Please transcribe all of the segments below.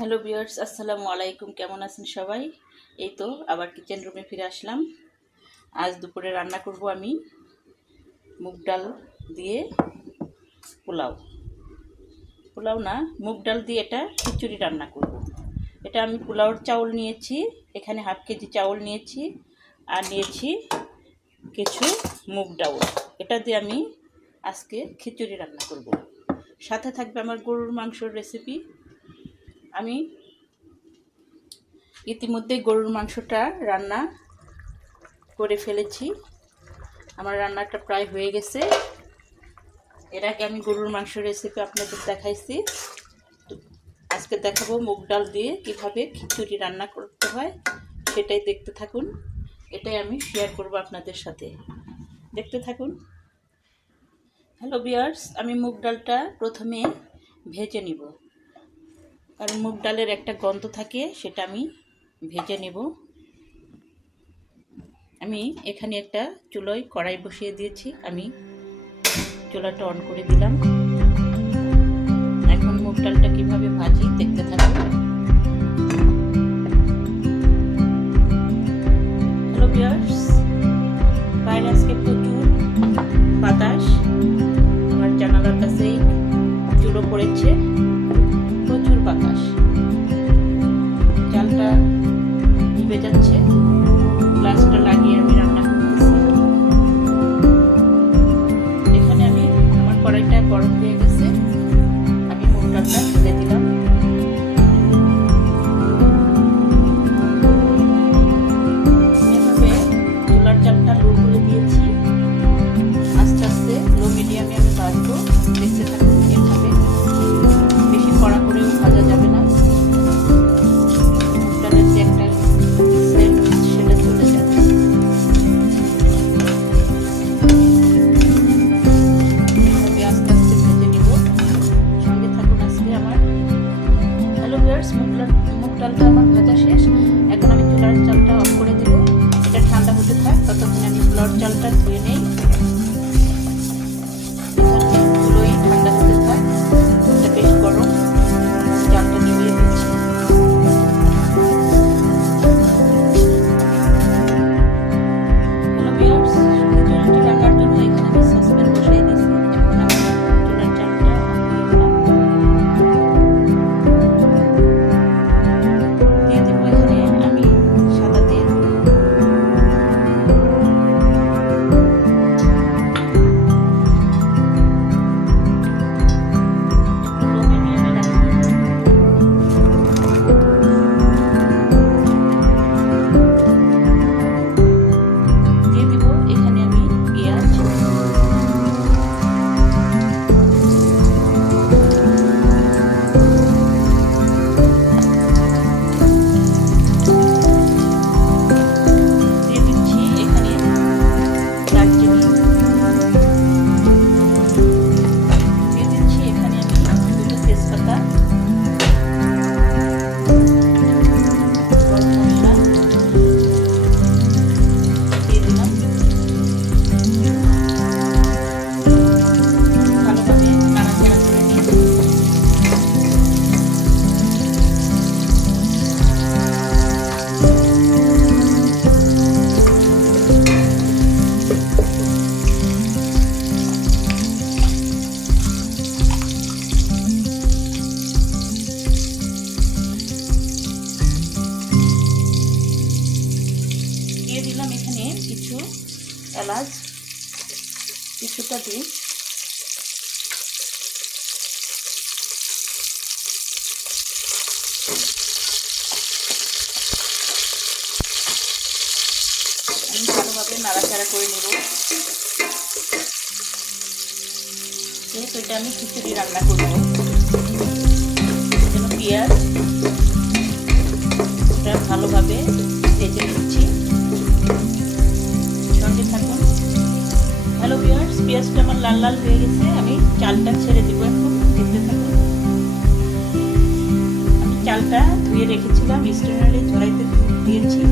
Hello বিয়ার্স আসসালামু আলাইকুম। কেমন আছেন সবাই? এই তো, আবার কিচেন রুমে ফিরে আসলাম। আজ দুপুরে রান্না করব আমি মুগ ডাল দিয়ে পোলাও। পোলাও না, মুগ ডাল দিয়ে এটা খিচুড়ি রান্না করব। এটা আমি পোলাওর চাউল নিয়েছি, এখানে হাফ কেজি চাউল নিয়েছি আর নিয়েছি কিছু মুগ ডাউল এটা দিয়ে আমি আজকে খিচুড়ি রান্না করব। সাথে থাকবে আমার গরুর মাংসর রেসিপি আমি ইতিমধ্যে গরুর মাংসটা রান্না করে ফেলেছি। আমার রান্নাটা প্রায় হয়ে গেছে। এর আগে আমি গরুর মাংস রেসিপি আপনাদের দেখাইছি। আজকে দেখাবো মুগ ডাল দিয়ে কীভাবে খিচুড়ি রান্না করতে হয়, সেটাই দেখতে থাকুন। এটাই আমি শেয়ার করব আপনাদের সাথে। দেখতে থাকুন। হ্যালো বিয়ার্স আমি মুগ ডালটা প্রথমে ভেজে নিব। কারণ মুগ ডালের একটা গন্ধ থাকে, সেটা আমি ভেজে নেব। আমি এখানে একটা চুলোয় কড়াই বসিয়ে দিয়েছি। আমি চুলাটা অন করে দিলাম। নাড়াচাড়া করে নেব। যেহেতু এটা আমি খিচুড়ি রান্না করব পেঁয়াজ এটা ভালোভাবে ভেজে নিচ্ছি। সঙ্গে থাকুন। হ্যালো ভিউয়ার্স পেঁয়াজটা আমার লাল লাল হয়ে গেছে, আমি চালটা ছেড়ে দেবো এখন, দেখতে থাকুন। আমি চালটা ধুয়ে রেখেছিলাম, স্টেনারে ঝরাইতে দিয়েছি।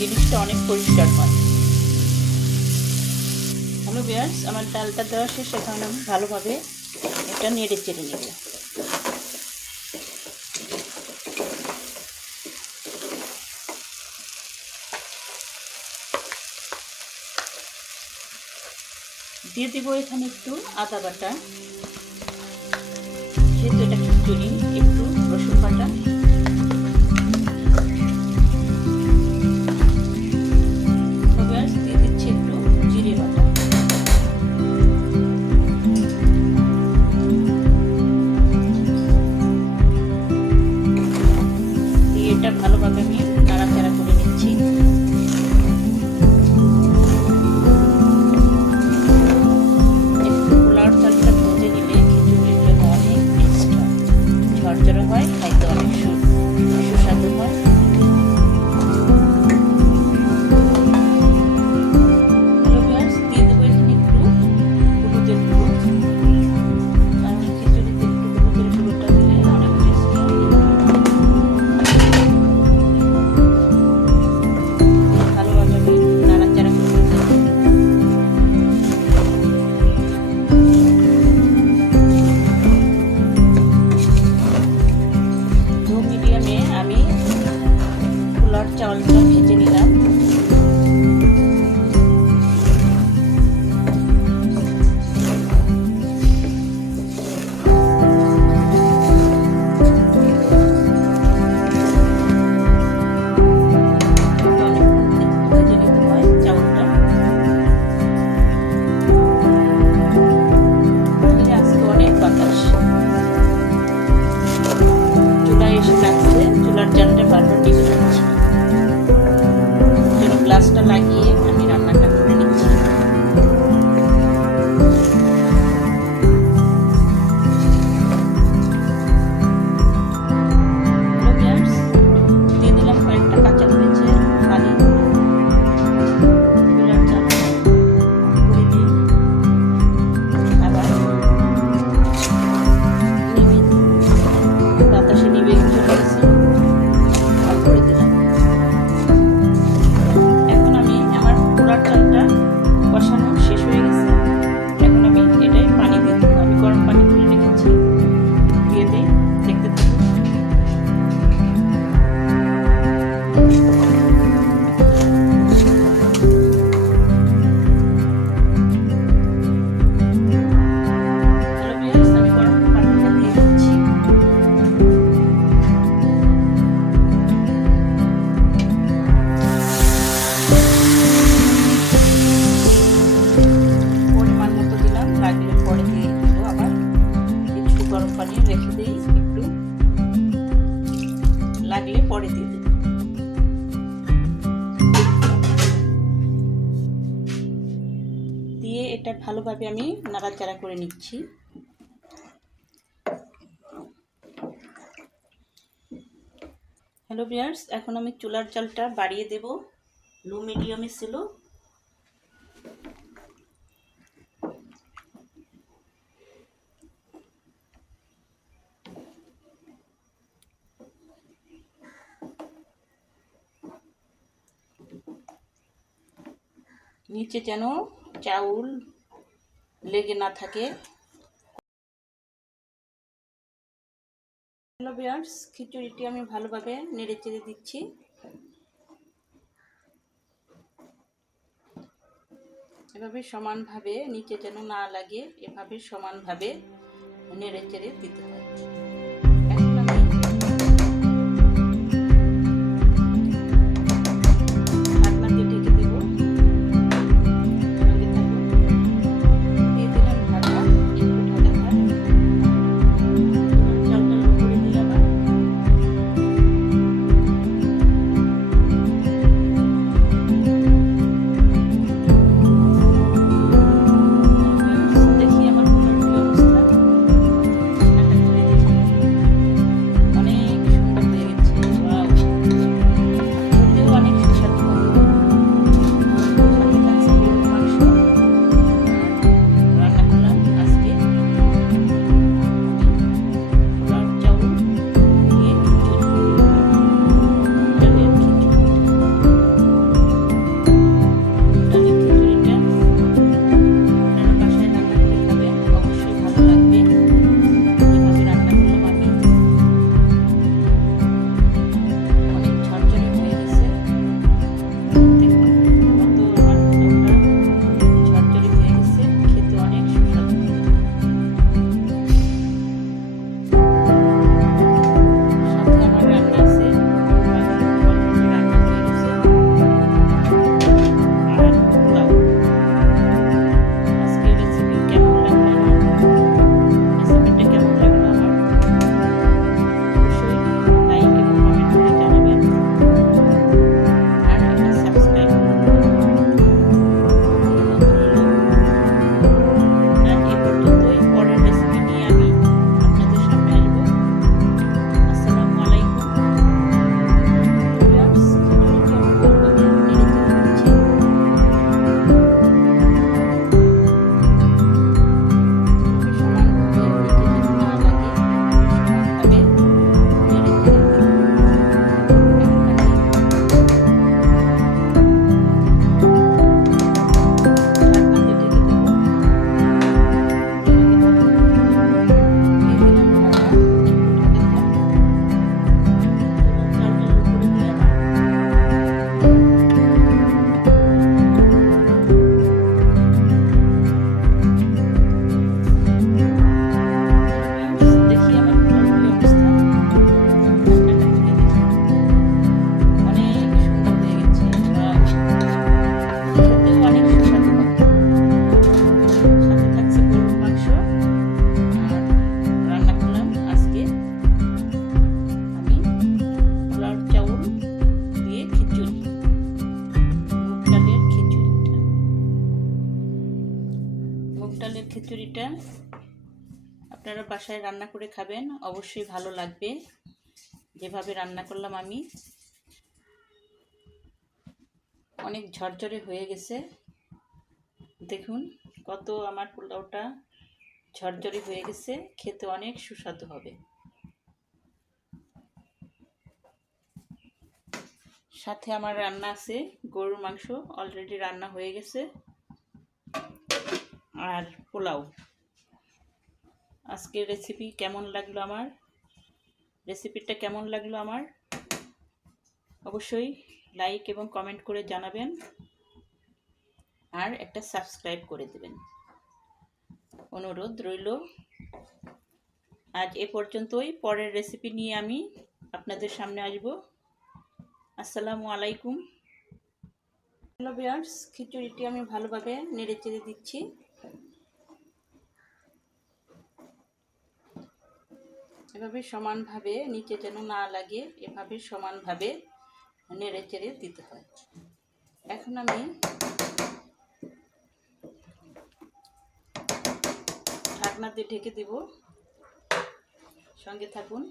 জিনিসটা অনেক পরিষ্কার হয়। হ্যালো বিয়ার্স আমার ডালটা দেওয়া শেষ, এখন আমি ভালোভাবে এটা নেড়ে চেড়ে নেব। দিয়ে দেবো এখানে একটু আদা বাটা। যেহেতু এটা খিচুড়ি একটু রসুন বাটা। ভালোভাবে আমি নাড়াচাড়া করে নিচ্ছি। হ্যালো বিয়ার্স এখন আমি চুলার জালটা বাড়িয়ে দেব। লো মিডিয়ামে ছিল। নিচে যেন চাউল লেগে না থাকে। হ্যালো বিয়ার্স খিচুড়িটি আমি ভালোভাবে নেড়ে চেড়ে দিচ্ছি। এভাবে সমানভাবে, নিচে যেন না লাগে, এভাবে সমানভাবে নেড়ে চেড়ে দিতে হয়। বাসায় রান্না করে খাবেন, অবশ্যই ভালো লাগবে। যেভাবে রান্না করলাম আমি। অনেক ঝরঝরে হয়ে গেছে। দেখুন কত আমার পোলাওটা ঝরঝরে হয়ে গেছে। খেতে অনেক সুস্বাদু হবে। সাথে আমার রান্না আছে, গরুর মাংস অলরেডি রান্না হয়ে গেছে। আর পোলাও। আজকের রেসিপি কেমন লাগল আমার? রেসিপিটা কেমন লাগল আমার? অবশ্যই লাইক এবং কমেন্ট করে জানাবেন। আর একটা সাবস্ক্রাইব করে দেবেন। অনুরোধ রইল, আজ এ পর্যন্তই। পরের রেসিপি নিয়ে আমি আপনাদের সামনে আসব। আসসালামু আলাইকুম। হ্যালো বিয়ার্স খিচুড়িটি আমি ভালোভাবে নেড়ে চেড়ে দিচ্ছি। এভাবে সমানভাবে নিচে যেন না লাগে, এভাবে সমানভাবে নেড়ে চেড়ে দিতে হয়। এখন আমি ঢাকনা দিয়ে ঢেকে দেব। সঙ্গে থাকুন।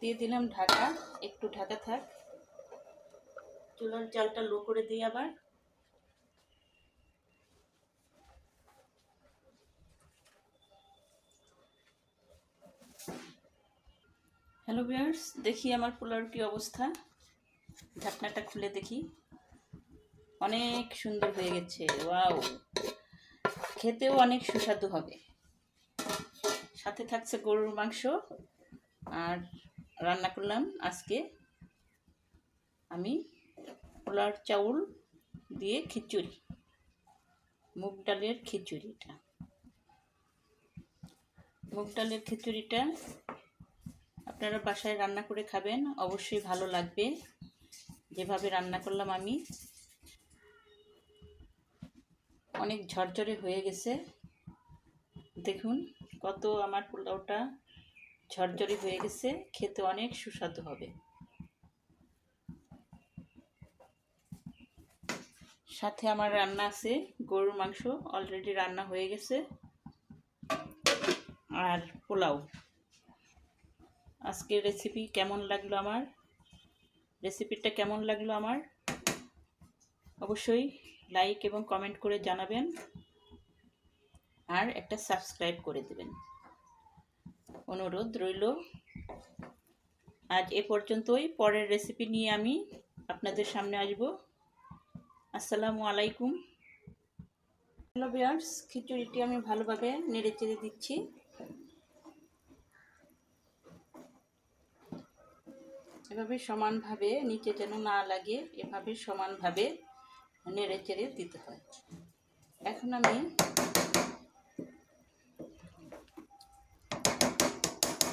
দিয়ে দিলাম ঢাকা, একটু ঢাকা থাক। চুলার চালটা লো করে দিই আবার হ্যালো বিয়ার্স দেখি আমার পোলার কি অবস্থা। ঢাকনাটা খুলে দেখি। অনেক সুন্দর হয়ে গেছে, ওয়াও। খেতেও অনেক সুস্বাদু হবে। সাথে থাকছে গরুর মাংস। আর রান্না করলাম আজকে আমি পোলার চাউল দিয়ে খিচুড়ি, মুগ ডালের খিচুড়িটা। মুগ ডালের খিচুড়িটা আপনারা বাসায় রান্না করে খাবেন, অবশ্যই ভালো লাগবে। যেভাবে রান্না করলাম আমি। অনেক ঝরঝরে হয়ে গেছে। দেখুন কত আমার পোলাওটা ঝরঝরে হয়ে গেছে। খেতে অনেক সুস্বাদু হবে। সাথে আমার রান্না আছে, গরুর মাংস অলরেডি রান্না হয়ে গেছে। আর পোলাও। আজকের রেসিপি কেমন লাগল আমার? রেসিপিটা কেমন লাগল আমার? অবশ্যই লাইক এবং কমেন্ট করে জানাবেন। আর একটা সাবস্ক্রাইব করে দেবেন। অনুরোধ রইল। আজ এ পর্যন্তই। পরের রেসিপি নিয়ে আমি আপনাদের সামনে আসব। আসসালামু আলাইকুম। হ্যালো বিয়ার্স খিচুড়িটি আমি ভালোভাবে নেড়ে চেড়ে দিচ্ছি। এভাবে সমানভাবে নিচে যেন না লাগে, এভাবে সমানভাবে নেড়ে চেড়ে দিতে হয়। এখন আমি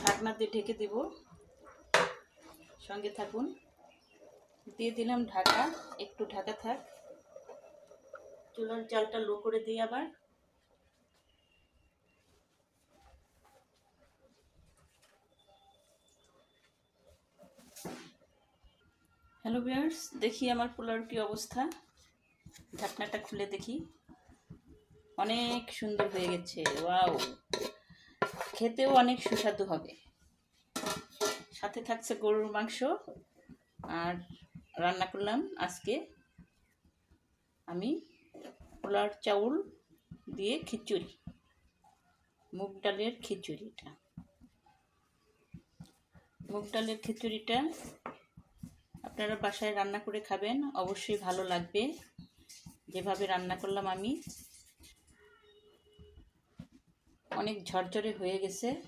ঢাকনা দিয়ে ঢেকে দেব। সঙ্গে থাকুন। দিয়ে দিলাম ঢাকা, একটু ঢাকা থাক। চুলার চালটা লো করে দিই আবার। হ্যালো বিয়ার্স দেখি আমার পোলার কি অবস্থা। ঢাকনাটা খুলে দেখি। অনেক সুন্দর হয়ে গেছে, ওয়াও। খেতেও অনেক সুস্বাদু হবে। সাথে থাকছে গরুর মাংস। আর রান্না করলাম আজকে আমি পোলার চাউল দিয়ে খিচুড়ি, মুগ ডালের খিচুড়িটা। মুগ ডালের খিচুড়িটা আপনারা বাসায় রান্না করে খাবেন, অবশ্যই ভালো লাগবে। যেভাবে রান্না করলাম আমি। অনেক ঝরঝরে হয়ে গেছে।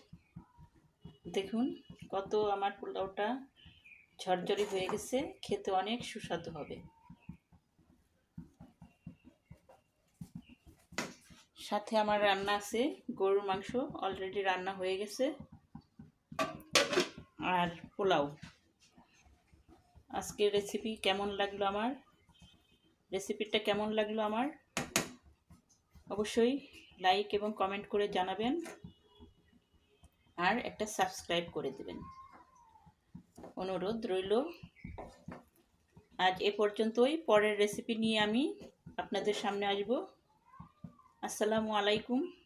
দেখুন কত আমার পোলাওটা ঝরঝরে হয়ে গেছে। খেতে অনেক সুস্বাদু হবে। সাথে আমার রান্না আছে, গরুর মাংস অলরেডি রান্না হয়ে গেছে। আর পোলাও। আজকের রেসিপি কেমন লাগল আমার? রেসিপিটা কেমন লাগল আমার? অবশ্যই লাইক এবং কমেন্ট করে জানাবেন। আর একটা সাবস্ক্রাইব করে দেবেন। অনুরোধ রইল, আজ এ পর্যন্তই। পরের রেসিপি নিয়ে আমি আপনাদের সামনে আসব। আসসালামু আলাইকুম।